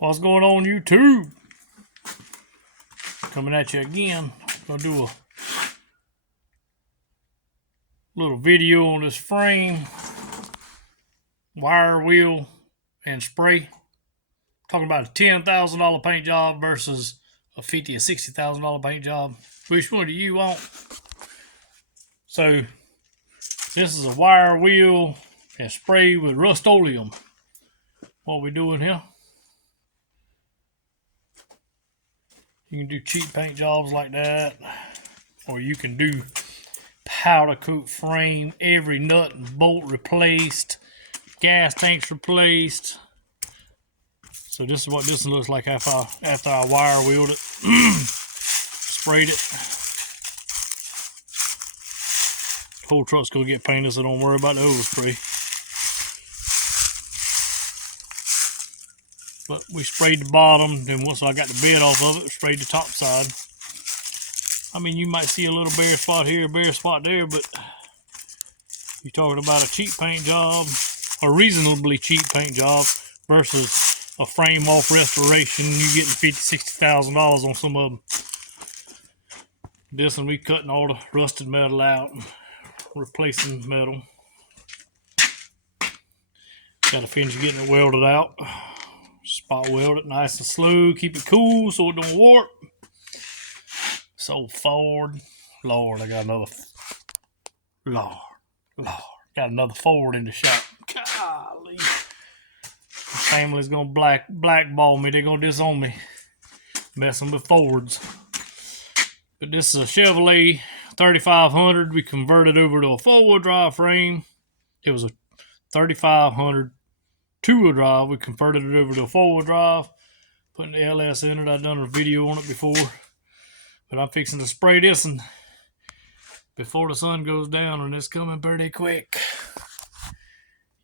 What's going on, YouTube? Coming at you again. Gonna do a little video on this frame, wire wheel, and spray. Talking about a $10,000 paint job versus a $50,000 or $60,000 paint job. Which one do you want? So this is a wire wheel and spray with rustoleum. What we doing here? You can do cheap paint jobs like that, or you can do powder coat frame, every nut and bolt replaced, gas tanks replaced. So this is what this one looks like after I wire wheeled it, sprayed it. Whole truck's gonna get painted, so don't worry about the overspray. But we sprayed the bottom, then once I got the bed off of it, we sprayed the top side. I mean, you might see a little bare spot here, a bare spot there, but you're talking about a cheap paint job, a reasonably cheap paint job, versus a frame off restoration. You're getting $50,000, $60,000 on some of them. This one, we cutting all the rusted metal out, replacing metal. Got to finish getting it welded out. Spot weld it nice and slow, keep it cool so it don't warp. So forward, Lord, I got another, got another Ford in the shop. Golly, the family's gonna blackball me. They're gonna disown me, messing with Fords. But this is a Chevy 3500. We converted over to a four-wheel drive frame. It was a 3500 two-wheel drive. We converted it over to a four-wheel drive, putting the LS in it. I've done a video on it before, but I'm fixing to spray this one before the sun goes down, and it's coming pretty quick.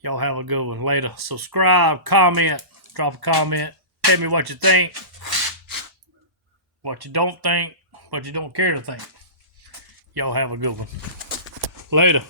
Y'all have a good one. Later. Subscribe, comment, drop a comment, tell me what you think, what you don't think, what you don't care to think. Y'all have a good one. Later.